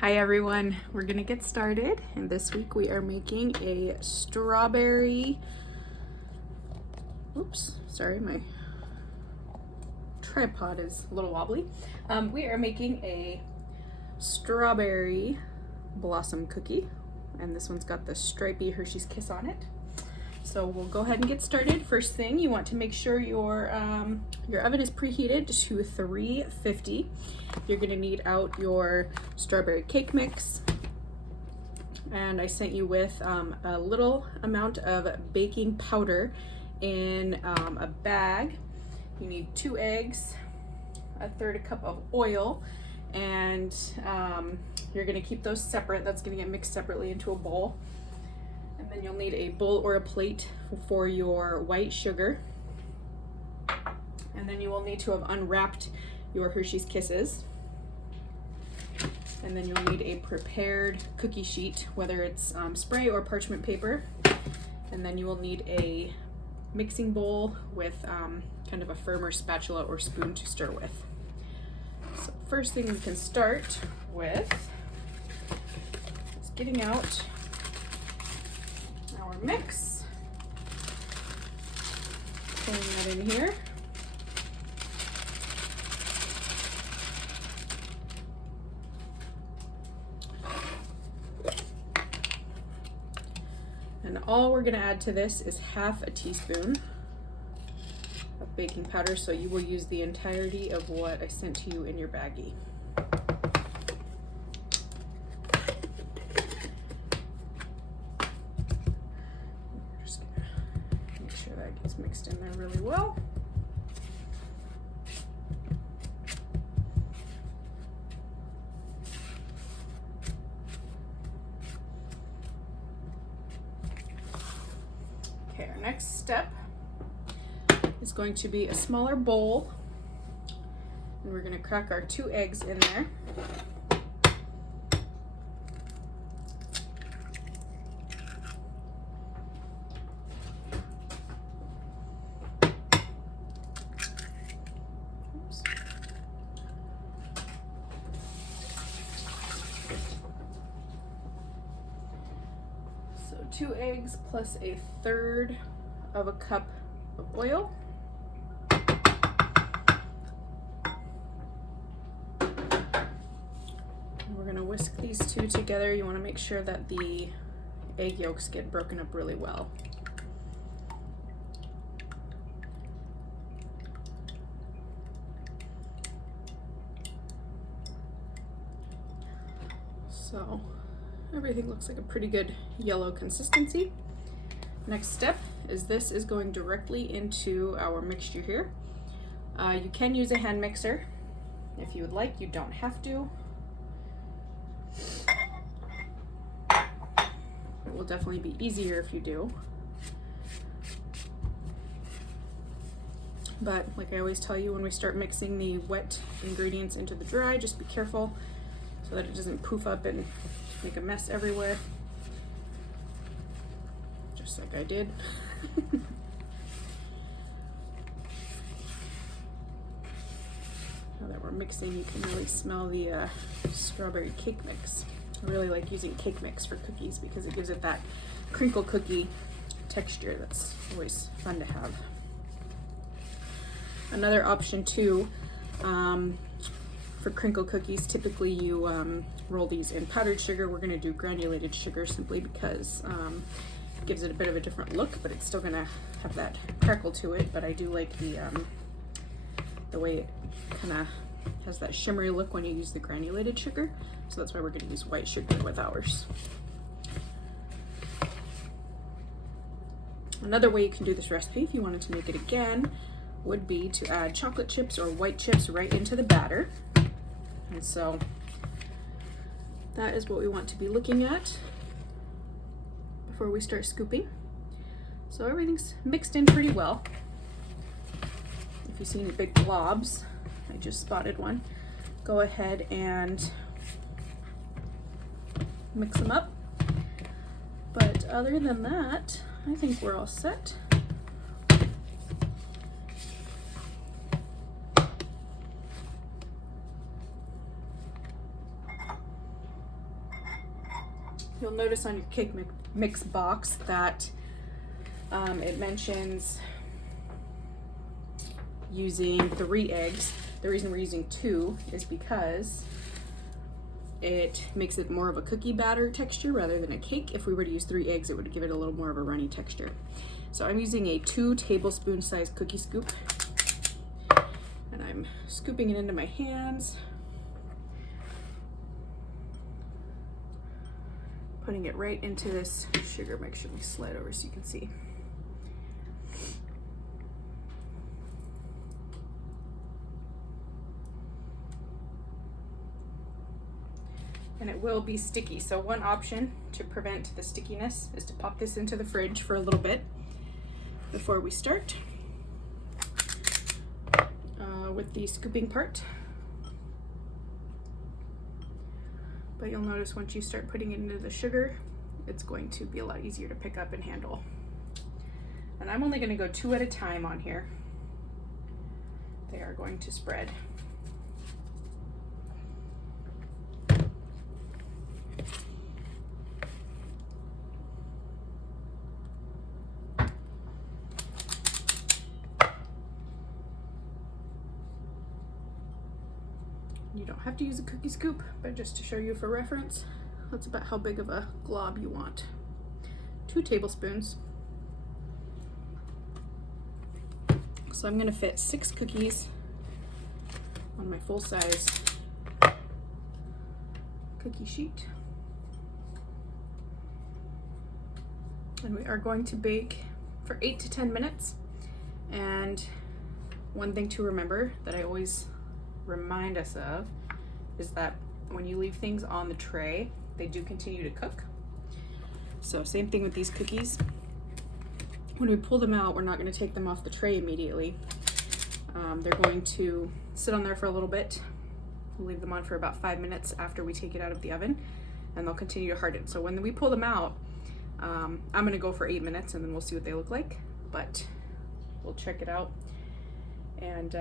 Hi everyone, we're gonna get started, and this week we are making a strawberry, oops, sorry, my tripod is a little wobbly. We are making a strawberry blossom cookie, and this one's got the stripy Hershey's Kiss on it. So we'll go ahead and get started. First thing, you want to make sure your oven is preheated to 350. You're gonna need out your strawberry cake mix. And I sent you with a little amount of baking powder in a bag. You need 2 eggs, a third cup of oil, and you're gonna keep those separate. That's gonna get mixed separately into a bowl. And then you'll need a bowl or a plate for your white sugar. And then you will need to have unwrapped your Hershey's Kisses. And then you'll need a prepared cookie sheet, whether it's spray or parchment paper. And then you will need a mixing bowl with kind of a firmer spatula or spoon to stir with. So first thing we can start with is getting out our mix, putting that in here. And all we're going to add to this is half a teaspoon of baking powder, so you will use the entirety of what I sent to you in your baggie. Just going to make sure that gets mixed in there really well. Okay, our next step is going to be a smaller bowl, and we're going to crack our 2 eggs in there. Oops. So 2 eggs plus a third of a cup of oil. And we're going to whisk these 2 together. You want to make sure that the egg yolks get broken up really well. So everything looks like a pretty good yellow consistency. Next step is this is going directly into our mixture here. You can use a hand mixer if you would like. You don't have to. It will definitely be easier if you do. But like I always tell you, when we start mixing the wet ingredients into the dry, just be careful so that it doesn't poof up and make a mess everywhere, just like I did. Now that we're mixing, you can really smell the strawberry cake mix. I really like using cake mix for cookies because it gives it that crinkle cookie texture that's always fun to have. Another option too, for crinkle cookies, typically you roll these in powdered sugar. We're going to do granulated sugar simply because it gives it a bit of a different look, but it's still going to have that crackle to it. But I do like the way it kind of has that shimmery look when you use the granulated sugar. So that's why we're going to use white sugar with ours. Another way you can do this recipe, if you wanted to make it again, would be to add chocolate chips or white chips right into the batter. And so that is what we want to be looking at before we start scooping. So everything's mixed in pretty well. If you see any big blobs, I just spotted one, go ahead and mix them up. But other than that, I think we're all set. You'll notice on your cake mix box that it mentions using 3 eggs. The reason we're using 2 is because it makes it more of a cookie batter texture rather than a cake. If we were to use 3 eggs, it would give it a little more of a runny texture. So I'm using a 2 tablespoon size cookie scoop, and I'm scooping it into my hands, putting it right into this sugar. Make sure we slide over so you can see. And it will be sticky. So one option to prevent the stickiness is to pop this into the fridge for a little bit before we start with the scooping part. But you'll notice once you start putting it into the sugar, it's going to be a lot easier to pick up and handle. And I'm only going to go 2 at a time on here. They are going to spread. You don't have to use a cookie scoop, but just to show you for reference, that's about how big of a glob you want. 2 tablespoons. So I'm going to fit 6 cookies on my full-size cookie sheet. And we are going to bake for 8 to 10 minutes. And one thing to remember that I always remind us of is that when you leave things on the tray, they do continue to cook. So same thing with these cookies. When we pull them out, we're not going to take them off the tray immediately. They're going to sit on there for a little bit. We'll leave them on for about 5 minutes after we take it out of the oven, and they'll continue to harden. So when we pull them out, I'm going to go for 8 minutes, and then we'll see what they look like. But we'll check it out, and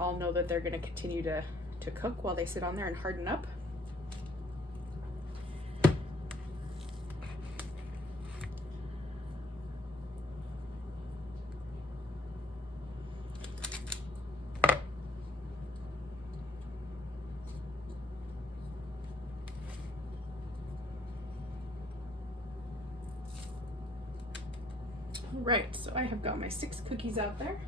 I'll know that they're going to continue to cook while they sit on there and harden up. All right, so I have got my 6 cookies out there.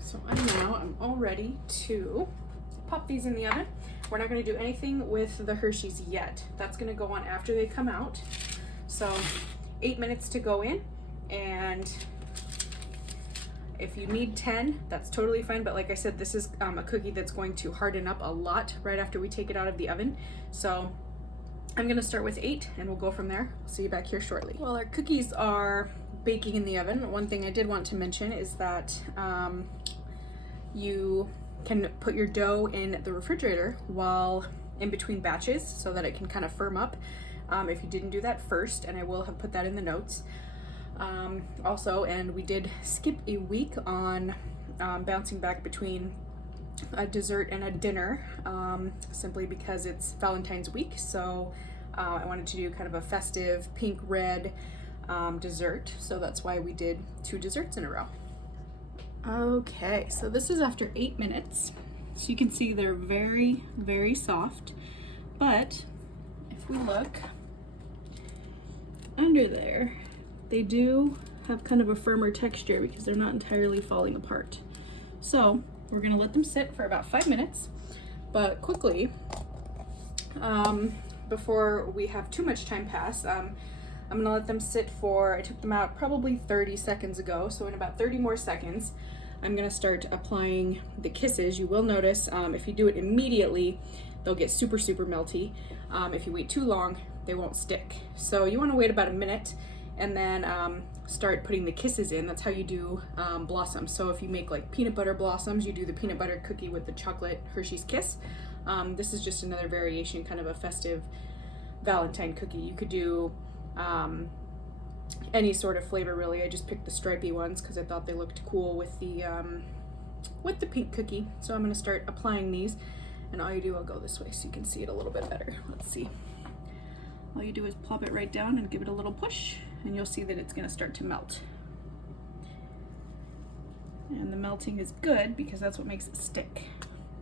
So I'm all ready to pop these in the oven. We're not going to do anything with the Hershey's yet. That's going to go on after they come out. So 8 minutes to go in, and if you need 10, that's totally fine. But like I said, this is a cookie that's going to harden up a lot right after we take it out of the oven. So I'm going to start with 8, and we'll go from there. I'll see you back here shortly. While our cookies are baking in the oven, one thing I did want to mention is that you can put your dough in the refrigerator while in between batches so that it can kind of firm up if you didn't do that first, and I will have put that in the notes. Also, and we did skip a week on bouncing back between a dessert and a dinner simply because it's Valentine's week, so I wanted to do kind of a festive pink red dessert, so that's why we did 2 desserts in a row. Okay, so this is after 8 minutes. So you can see they're very, very soft, but if we look under there, they do have kind of a firmer texture because they're not entirely falling apart. So we're gonna let them sit for about 5 minutes, but quickly, before we have too much time pass, I'm gonna let them sit for, I took them out probably 30 seconds ago, so in about 30 more seconds, I'm gonna start applying the kisses. You will notice if you do it immediately, they'll get super, super melty. If you wait too long, they won't stick. So you wanna wait about a minute and then start putting the kisses in. That's how you do blossoms. So if you make like peanut butter blossoms, you do the peanut butter cookie with the chocolate Hershey's Kiss. This is just another variation, kind of a festive Valentine cookie. You could do any sort of flavor really. I just picked the stripy ones because I thought they looked cool with the pink cookie. So I'm going to start applying these, and all you do, I'll go this way so you can see it a little bit better. Let's see. All you do is plop it right down and give it a little push, and you'll see that it's going to start to melt. And the melting is good because that's what makes it stick.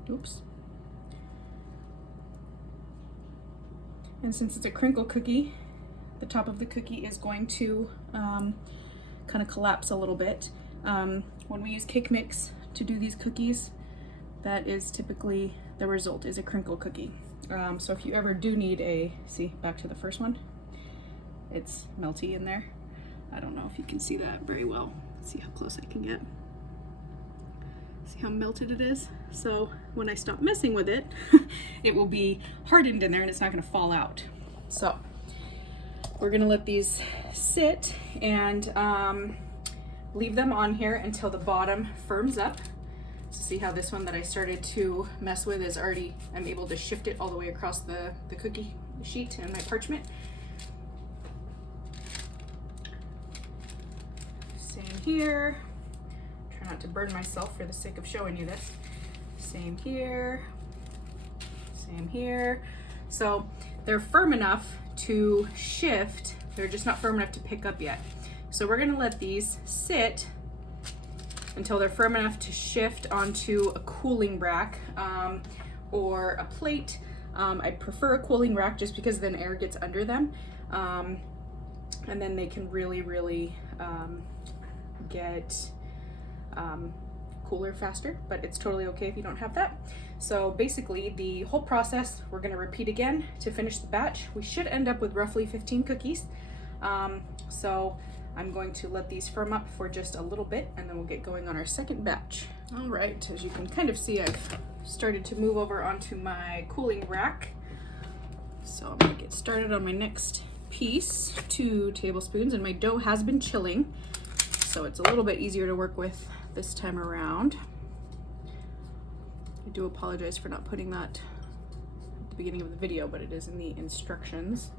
Oops. And since it's a crinkle cookie, the top of the cookie is going to kind of collapse a little bit. When we use cake mix to do these cookies, that is typically the result, is a crinkle cookie. So if you ever do need see, back to the first one, it's melty in there. I don't know if you can see that very well. Let's see how close I can get. See how melted it is? So when I stop messing with it, it will be hardened in there and it's not gonna fall out. So we're gonna let these sit and leave them on here until the bottom firms up. So see how this one that I started to mess with is already, I'm able to shift it all the way across the cookie sheet and my parchment. Same here. Try not to burn myself for the sake of showing you this. Same here, same here. So they're firm enough to shift, they're just not firm enough to pick up yet. So we're gonna let these sit until they're firm enough to shift onto a cooling rack or a plate. I prefer a cooling rack just because then air gets under them. And then they can really get cooler faster, but it's totally okay if you don't have that. So basically the whole process we're going to repeat again to finish the batch. We should end up with roughly 15 cookies. So I'm going to let these firm up for just a little bit and then we'll get going on our second batch. All right, as you can kind of see, I've started to move over onto my cooling rack. So I'm going to get started on my next piece, 2 tablespoons, and my dough has been chilling, so it's a little bit easier to work with this time around. I do apologize for not putting that at the beginning of the video, but it is in the instructions.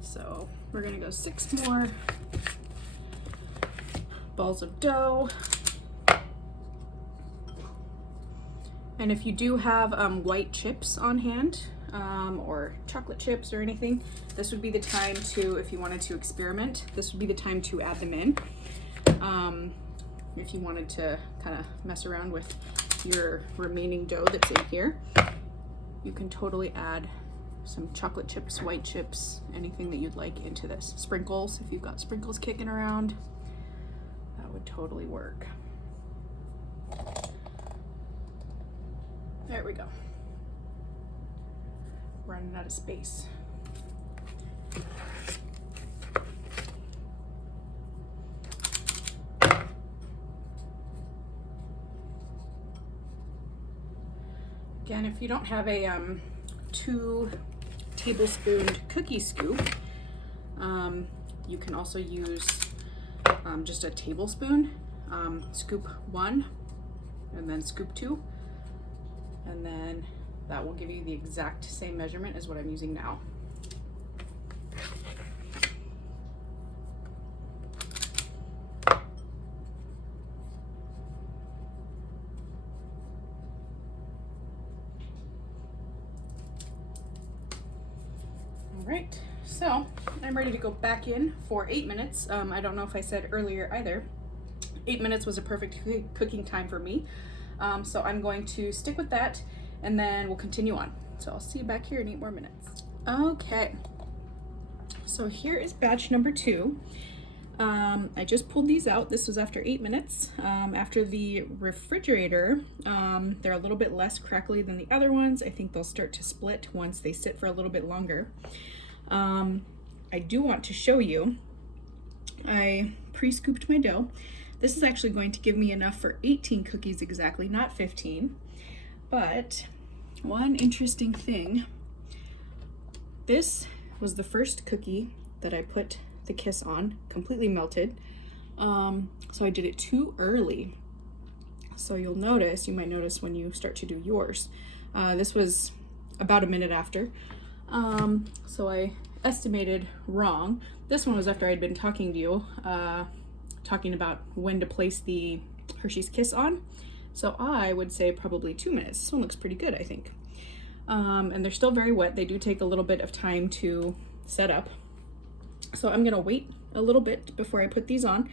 So we're gonna go 6 more balls of dough. And if you do have white chips on hand, or chocolate chips or anything, this would be the time to, if you wanted to experiment, this would be the time to add them in. If you wanted to kind of mess around with your remaining dough that's in here, you can totally add some chocolate chips, white chips, anything that you'd like into this. Sprinkles, if you've got sprinkles kicking around, that would totally work. There we go. Running out of space. Again, if you don't have a 2 tablespoon cookie scoop, you can also use just a tablespoon. Scoop 1 and then scoop 2, and then that will give you the exact same measurement as what I'm using now. Right, so I'm ready to go back in for 8 minutes. I don't know if I said earlier either, 8 minutes was a perfect cooking time for me. So I'm going to stick with that and then we'll continue on. So I'll see you back here in 8 more minutes. Okay, so here is batch number 2. I just pulled these out. This was after 8 minutes. After the refrigerator, they're a little bit less crackly than the other ones. I think they'll start to split once they sit for a little bit longer. I do want to show you, I pre-scooped my dough. This is actually going to give me enough for 18 cookies exactly, not 15. But one interesting thing, this was the first cookie that I put the kiss on, completely melted. So I did it too early. So you might notice when you start to do yours. This was about a minute after. So I estimated wrong. This one was after I'd been talking to you, talking about when to place the Hershey's Kiss on. So I would say probably 2 minutes. This one looks pretty good, I think. And they're still very wet. They do take a little bit of time to set up. So I'm gonna wait a little bit before I put these on.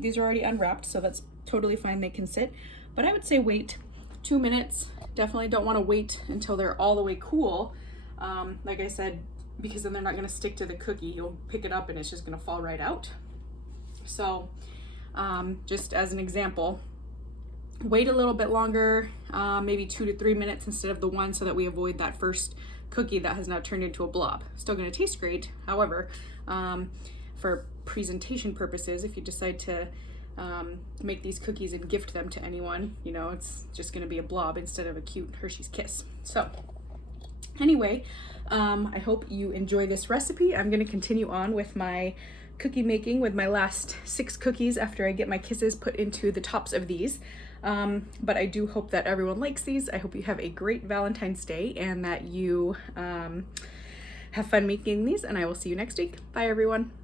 These are already unwrapped, so that's totally fine, they can sit. But I would say wait 2 minutes. Definitely don't wanna wait until they're all the way cool. Like I said, because then they're not gonna stick to the cookie. You'll pick it up and it's just gonna fall right out. So just as an example, wait a little bit longer, maybe 2 to 3 minutes instead of the 1, so that we avoid that first cookie that has now turned into a blob. Still gonna taste great, however, for presentation purposes, if you decide to make these cookies and gift them to anyone, you know, it's just gonna be a blob instead of a cute Hershey's Kiss. So anyway, I hope you enjoy this recipe. I'm gonna continue on with my cookie making with my last 6 cookies after I get my kisses put into the tops of these. But I do hope that everyone likes these. I hope you have a great Valentine's Day and that you have fun making these, and I will see you next week. Bye everyone.